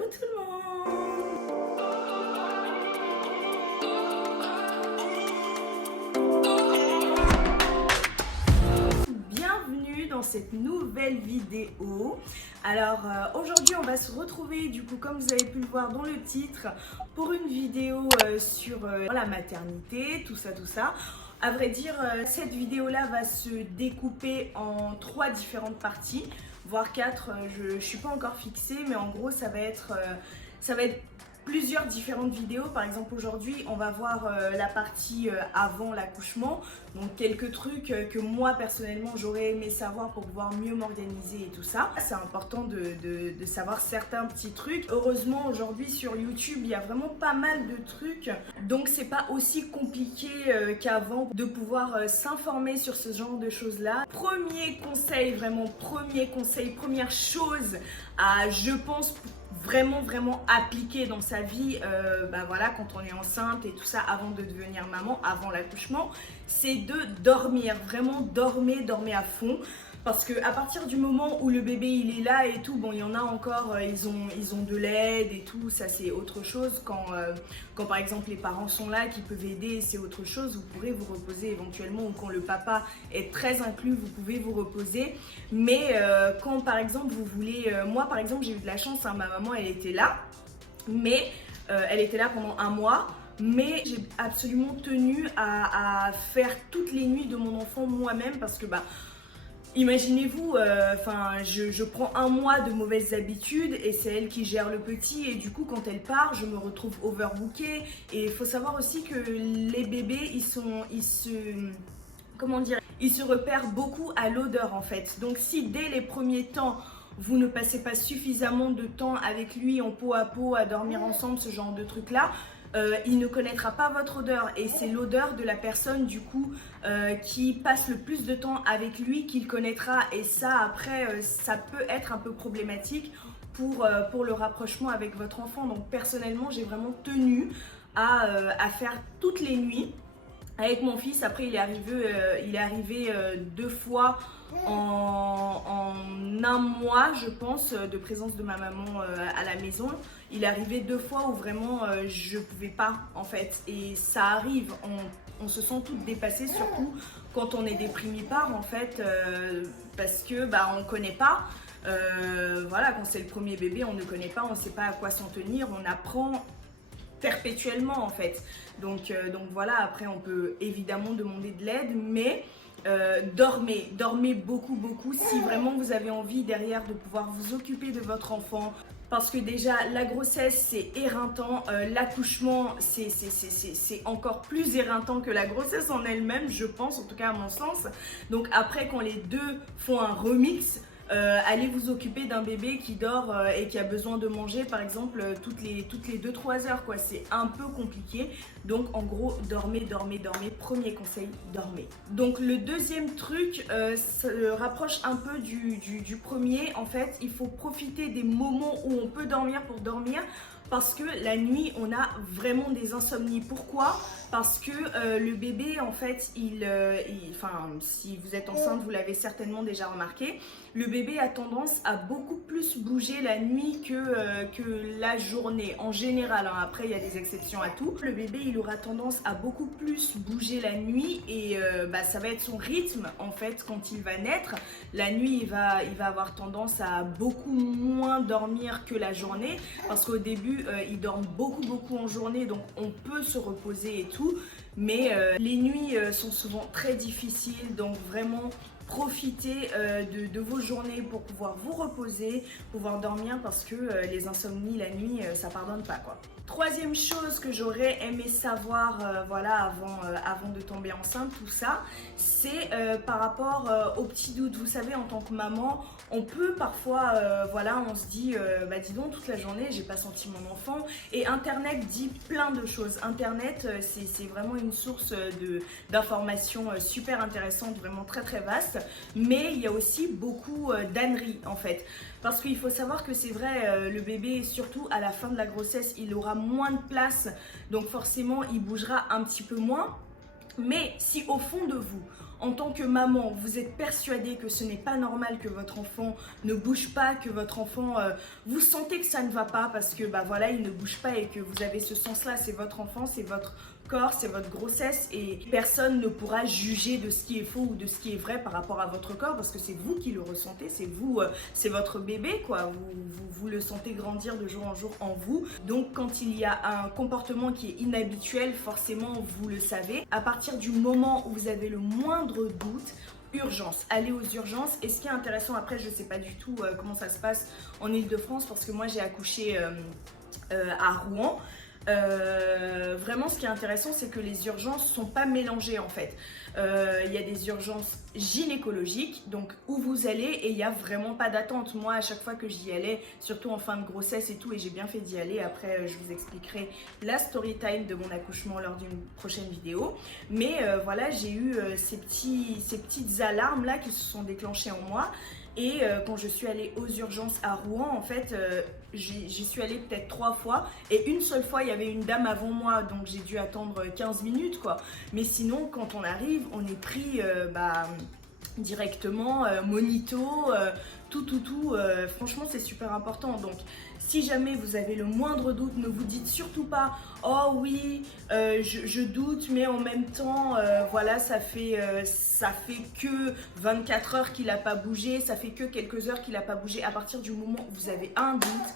Hello tout le monde! Bienvenue dans cette nouvelle vidéo. Alors aujourd'hui on va se retrouver du coup comme vous avez pu le voir dans le titre pour une vidéo sur la maternité, tout ça. À vrai dire, cette vidéo-là va se découper en 3 différentes parties, voire 4, je ne suis pas encore fixée, mais en gros ça va être plusieurs différentes vidéos. Par exemple aujourd'hui on va voir la partie avant l'accouchement, donc quelques trucs que moi personnellement j'aurais aimé savoir pour pouvoir mieux m'organiser et tout ça. C'est important de savoir certains petits trucs. Heureusement aujourd'hui sur YouTube il y a vraiment pas mal de trucs, donc c'est pas aussi compliqué qu'avant de pouvoir s'informer sur ce genre de choses là. Premier conseil, première chose à, je pense, vraiment appliquer dans sa vie, voilà, quand on est enceinte et tout ça, avant de devenir maman, avant l'accouchement, c'est de dormir. Vraiment dormez à fond. Parce que à partir du moment où le bébé il est là et tout, bon il y en a encore, ils ont de l'aide et tout, ça c'est autre chose. Quand par exemple les parents sont là, qui peuvent aider, c'est autre chose, vous pourrez vous reposer éventuellement, ou quand le papa est très inclus, vous pouvez vous reposer. Mais quand par exemple vous voulez, moi par exemple j'ai eu de la chance, hein, ma maman elle était là, mais elle était là pendant un mois. Mais j'ai absolument tenu à faire toutes les nuits de mon enfant moi-même, parce que imaginez-vous, je prends un mois de mauvaises habitudes et c'est elle qui gère le petit, et du coup quand elle part je me retrouve overbookée. Et il faut savoir aussi que les bébés ils se repèrent beaucoup à l'odeur en fait. Donc si dès les premiers temps vous ne passez pas suffisamment de temps avec lui en peau à peau, à dormir ensemble, ce genre de trucs là, il ne connaîtra pas votre odeur, et c'est l'odeur de la personne du coup qui passe le plus de temps avec lui qu'il connaîtra, et ça après ça peut être un peu problématique pour le rapprochement avec votre enfant. Donc personnellement j'ai vraiment tenu à faire toutes les nuits avec mon fils. Après il est arrivé 2 fois en un mois je pense de présence de ma maman à la maison. Il est arrivé 2 fois où vraiment je pouvais pas en fait, et ça arrive, on se sent toutes dépassées, surtout quand on est des primipares en fait, parce que on connaît pas, voilà, quand c'est le premier bébé on ne connaît pas, on sait pas à quoi s'en tenir, on apprend perpétuellement en fait. Donc voilà, après on peut évidemment demander de l'aide, mais dormez beaucoup si vraiment vous avez envie derrière de pouvoir vous occuper de votre enfant. Parce que déjà la grossesse c'est éreintant, l'accouchement c'est encore plus éreintant que la grossesse en elle-même, je pense, en tout cas à mon sens. Donc après quand les deux font un remix, allez vous occuper d'un bébé qui dort et qui a besoin de manger par exemple toutes les 2-3 heures quoi, c'est un peu compliqué. Donc en gros dormez, premier conseil, dormez. Donc le deuxième truc se rapproche un peu du premier. En fait il faut profiter des moments où on peut dormir pour dormir, parce que la nuit on a vraiment des insomnies. Pourquoi? Parce que le bébé en fait si vous êtes enceinte vous l'avez certainement déjà remarqué, le bébé a tendance à beaucoup plus bouger la nuit que la journée en général, hein. Après il y a des exceptions à tout. Le bébé il aura tendance à beaucoup plus bouger la nuit, et ça va être son rythme en fait quand il va naître. La nuit il va avoir tendance à beaucoup moins dormir que la journée, parce qu'au début il dort beaucoup en journée, donc on peut se reposer et tout, mais les nuits sont souvent très difficiles. Donc vraiment profitez de vos journées pour pouvoir vous reposer, pouvoir dormir, parce que les insomnies la nuit ça pardonne pas quoi. Troisième chose que j'aurais aimé savoir avant de tomber enceinte, tout ça, c'est par rapport aux petits doutes. Vous savez, en tant que maman, on peut parfois, on se dit, dis donc, toute la journée, j'ai pas senti mon enfant. Et Internet dit plein de choses. Internet, c'est vraiment une source d'informations super intéressante, vraiment très vaste. Mais il y a aussi beaucoup d'âneries en fait. Parce qu'il faut savoir que c'est vrai, le bébé, surtout à la fin de la grossesse, il aura moins de place, donc forcément il bougera un petit peu moins. Mais si au fond de vous, en tant que maman, vous êtes persuadée que ce n'est pas normal que votre enfant ne bouge pas, que votre enfant, vous sentez que ça ne va pas parce que bah voilà, il ne bouge pas et que vous avez ce sens-là, c'est votre enfant, c'est votre corps, c'est votre grossesse et personne ne pourra juger de ce qui est faux ou de ce qui est vrai par rapport à votre corps parce que c'est vous qui le ressentez, c'est vous, c'est votre bébé quoi, vous le sentez grandir de jour en jour en vous. Donc quand il y a un comportement qui est inhabituel, forcément vous le savez. À partir du moment où vous avez le moindre doute, urgence, allez aux urgences. Et ce qui est intéressant après, je ne sais pas du tout comment ça se passe en Île-de-France parce que moi j'ai accouché à Rouen. Vraiment ce qui est intéressant c'est que les urgences sont pas mélangées en fait. Il y a des urgences gynécologiques donc où vous allez et il n'y a vraiment pas d'attente. Moi à chaque fois que j'y allais, surtout en fin de grossesse et tout, et j'ai bien fait d'y aller, après je vous expliquerai la story time de mon accouchement lors d'une prochaine vidéo, mais voilà, j'ai eu ces petites alarmes là qui se sont déclenchées en moi. Et quand je suis allée aux urgences à Rouen, en fait, j'y suis allée peut-être 3 fois. Et une seule fois, il y avait une dame avant moi, donc j'ai dû attendre 15 minutes, quoi. Mais sinon, quand on arrive, on est pris directement, monito, tout. Franchement, c'est super important. Donc, si jamais vous avez le moindre doute, ne vous dites surtout pas « Oh oui, je doute, mais en même temps, voilà, ça fait que 24 heures qu'il n'a pas bougé, ça fait que quelques heures qu'il n'a pas bougé. » À partir du moment où vous avez un doute,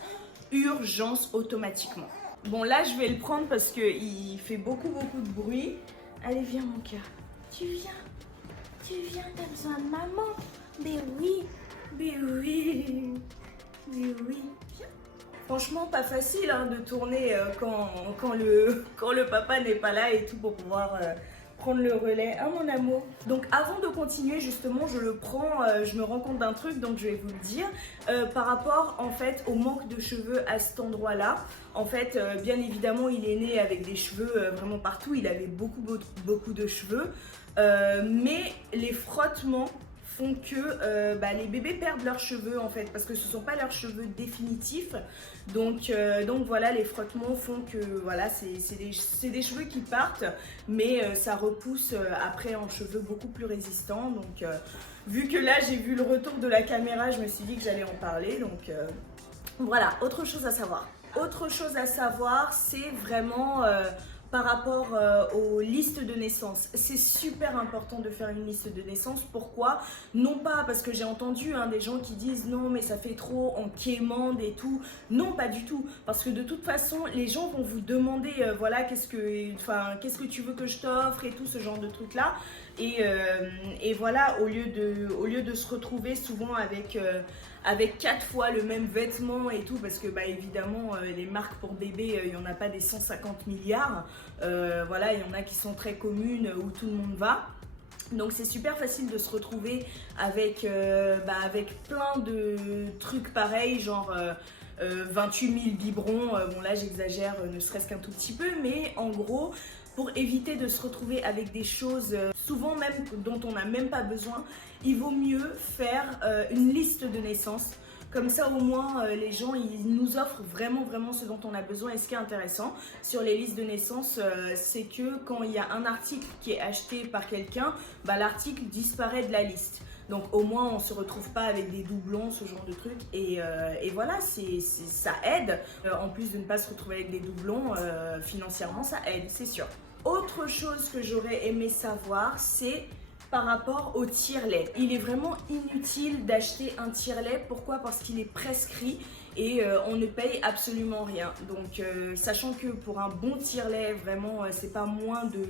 urgence automatiquement. Bon, là, je vais le prendre parce qu'il fait beaucoup de bruit. Allez, viens mon cœur. Tu viens, t'as besoin de maman. Mais oui. Viens. Franchement, pas facile hein, de tourner quand le papa n'est pas là et tout pour pouvoir prendre le relais. Ah mon amour. Donc avant de continuer justement, je le prends, je me rends compte d'un truc donc je vais vous le dire. Par rapport en fait au manque de cheveux à cet endroit-là. En fait, bien évidemment, il est né avec des cheveux vraiment partout. Il avait beaucoup de cheveux. Mais les frottements font que les bébés perdent leurs cheveux en fait parce que ce ne sont pas leurs cheveux définitifs. Donc voilà, les frottements font que voilà, c'est des cheveux qui partent, mais ça repousse après en cheveux beaucoup plus résistants. Donc vu que là j'ai vu le retour de la caméra, je me suis dit que j'allais en parler. Donc voilà, autre chose à savoir. Autre chose à savoir, c'est vraiment par rapport aux listes de naissance. C'est super important de faire une liste de naissance. Pourquoi? Non pas parce que j'ai entendu des gens qui disent non mais ça fait trop en quémande et tout. Non, pas du tout. Parce que de toute façon, les gens vont vous demander voilà, qu'est-ce que tu veux que je t'offre et tout ce genre de trucs là. Et voilà, au lieu de se retrouver souvent avec 4 fois le même vêtement et tout, parce que évidemment les marques pour bébé, il n'y en a pas des 150 milliards, voilà, il y en a qui sont très communes où tout le monde va. Donc c'est super facile de se retrouver avec plein de trucs pareils, genre 28 000 biberons, bon là j'exagère ne serait-ce qu'un tout petit peu, mais en gros, pour éviter de se retrouver avec des choses souvent même dont on n'a même pas besoin, il vaut mieux faire une liste de naissance. Comme ça au moins les gens ils nous offrent vraiment ce dont on a besoin. Et ce qui est intéressant sur les listes de naissance, c'est que quand il y a un article qui est acheté par quelqu'un, l'article disparaît de la liste. Donc au moins on ne se retrouve pas avec des doublons, ce genre de trucs. Et voilà, ça aide. En plus de ne pas se retrouver avec des doublons, financièrement ça aide, c'est sûr. Autre chose que j'aurais aimé savoir, c'est par rapport au tire-lait. Il est vraiment inutile d'acheter un tire-lait. Pourquoi? Parce qu'il est prescrit et on ne paye absolument rien. Donc sachant que pour un bon tire-lait, vraiment c'est pas moins de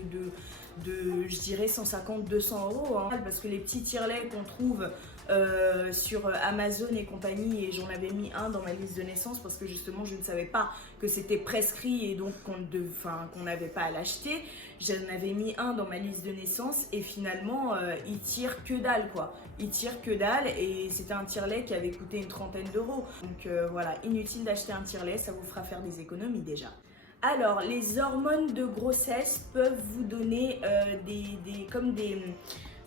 je dirais 150-200 euros hein, parce que les petits tire-laits qu'on trouve sur Amazon et compagnie, et j'en avais mis un dans ma liste de naissance parce que justement je ne savais pas que c'était prescrit et donc qu'on n'avait pas à l'acheter. J'en avais mis un dans ma liste de naissance et finalement il tire que dalle quoi. Il tire que dalle et c'était un tire-lait qui avait coûté une trentaine d'euros. Donc voilà, inutile d'acheter un tire-lait, ça vous fera faire des économies déjà. Alors, les hormones de grossesse peuvent vous donner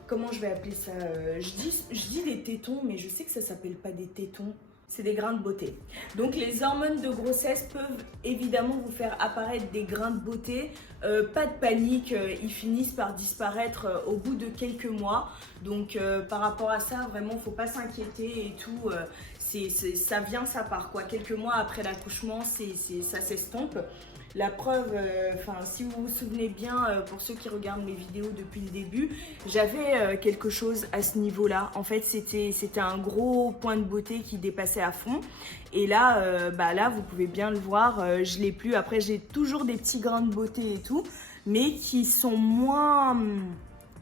comment je vais appeler ça, je dis des tétons, mais je sais que ça s'appelle pas des tétons. c'est des grains de beauté. Donc les hormones de grossesse peuvent évidemment vous faire apparaître des grains de beauté. Pas de panique, ils finissent par disparaître au bout de quelques mois. Donc par rapport à ça, vraiment, faut pas s'inquiéter et tout. Ça vient, ça part quoi. Quelques mois après l'accouchement, ça s'estompe. La preuve, si vous vous souvenez bien, pour ceux qui regardent mes vidéos depuis le début, j'avais quelque chose à ce niveau-là. En fait, c'était un gros point de beauté qui dépassait à fond. Et là, là, vous pouvez bien le voir, je l'ai plus. Après, j'ai toujours des petits grains de beauté et tout, mais qui sont moins...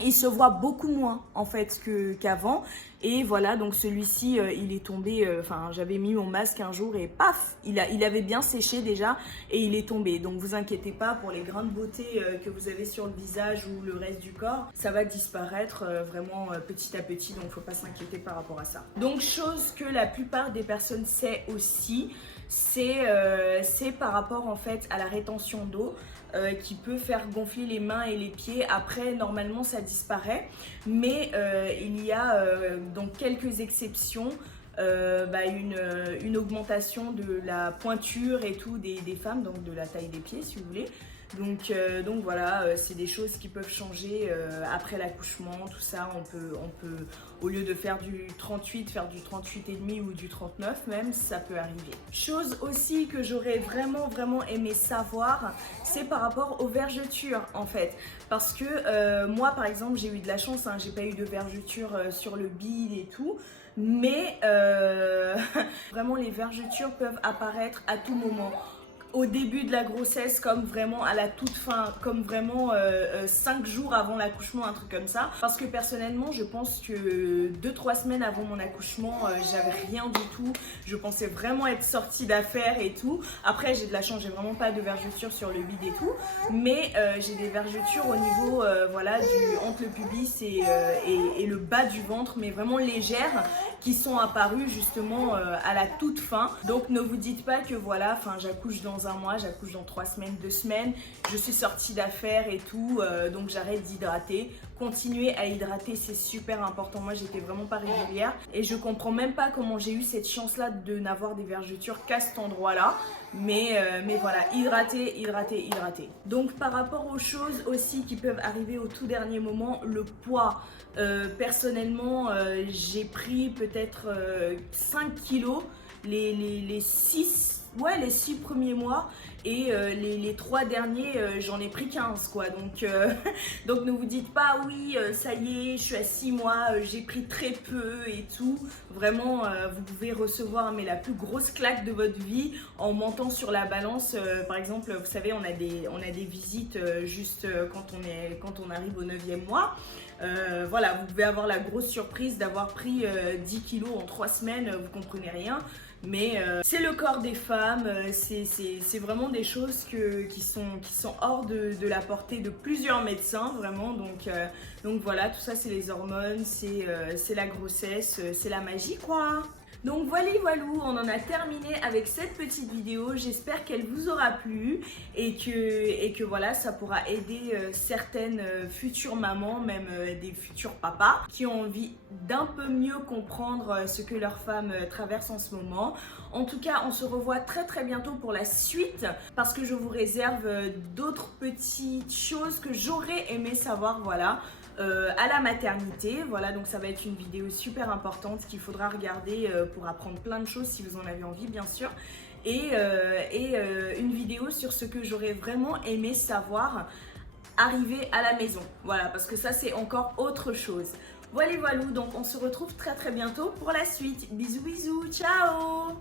Il se voit beaucoup moins en fait qu'avant. Et voilà, donc celui-ci, il est tombé, j'avais mis mon masque un jour et paf, il avait bien séché déjà et il est tombé. Donc vous inquiétez pas pour les grains de beauté que vous avez sur le visage ou le reste du corps. Ça va disparaître vraiment petit à petit, donc faut pas s'inquiéter par rapport à ça. Donc chose que la plupart des personnes savent aussi, c'est par rapport en fait à la rétention d'eau. Qui peut faire gonfler les mains et les pieds. Après, normalement, ça disparaît. Mais il y a, dans quelques exceptions, une augmentation de la pointure et tout des femmes, donc de la taille des pieds, si vous voulez. Donc voilà, c'est des choses qui peuvent changer après l'accouchement, tout ça. On peut, au lieu de faire du 38, faire du 38,5 ou du 39 même, ça peut arriver. Chose aussi que j'aurais vraiment aimé savoir, c'est par rapport aux vergetures en fait. Parce que moi par exemple, j'ai eu de la chance, j'ai pas eu de vergetures sur le bide et tout. Mais vraiment les vergetures peuvent apparaître à tout moment. Au début de la grossesse, comme vraiment à la toute fin, comme vraiment 5 jours avant l'accouchement, un truc comme ça. Parce que personnellement, je pense que 2-3 semaines avant mon accouchement, j'avais rien du tout. Je pensais vraiment être sortie d'affaires et tout. Après, j'ai de la chance, j'ai vraiment pas de vergetures sur le bide et tout. Mais j'ai des vergetures au niveau, entre le pubis et le bas du ventre, mais vraiment légères, qui sont apparues justement à la toute fin. Donc ne vous dites pas que voilà, j'accouche dans un mois, j'accouche dans 3 semaines, 2 semaines, je suis sortie d'affaires et tout, donc j'arrête d'hydrater. Continuez à hydrater, c'est super important. Moi, j'étais vraiment pas régulière et je comprends même pas comment j'ai eu cette chance-là de n'avoir des vergetures qu'à cet endroit-là. Mais voilà, hydrater. Donc par rapport aux choses aussi qui peuvent arriver au tout dernier moment, le poids. Personnellement, j'ai pris peut-être 5 kilos les 6 premiers mois et les 3 derniers j'en ai pris 15 quoi. Donc ne vous dites pas oui ça y est je suis à 6 mois, j'ai pris très peu et tout. Vraiment vous pouvez recevoir la plus grosse claque de votre vie en montant sur la balance. Par exemple, vous savez, on a des visites juste quand on arrive au 9e mois. Voilà, vous pouvez avoir la grosse surprise d'avoir pris 10 kilos en 3 semaines, vous comprenez rien. Mais c'est le corps des femmes, c'est vraiment des choses qui sont hors de la portée de plusieurs médecins, vraiment. Donc voilà, tout ça c'est les hormones, c'est la grossesse, c'est la magie quoi. Donc voilà, on en a terminé avec cette petite vidéo. J'espère qu'elle vous aura plu et que voilà, ça pourra aider certaines futures mamans, même des futurs papas qui ont envie d'un peu mieux comprendre ce que leur femme traverse en ce moment. En tout cas, on se revoit très bientôt pour la suite parce que je vous réserve d'autres petites choses que j'aurais aimé savoir, voilà. À la maternité, voilà, donc ça va être une vidéo super importante qu'il faudra regarder pour apprendre plein de choses si vous en avez envie bien sûr, et une vidéo sur ce que j'aurais vraiment aimé savoir arriver à la maison, voilà, parce que ça c'est encore autre chose. Voilà, donc on se retrouve très bientôt pour la suite. Bisous, ciao.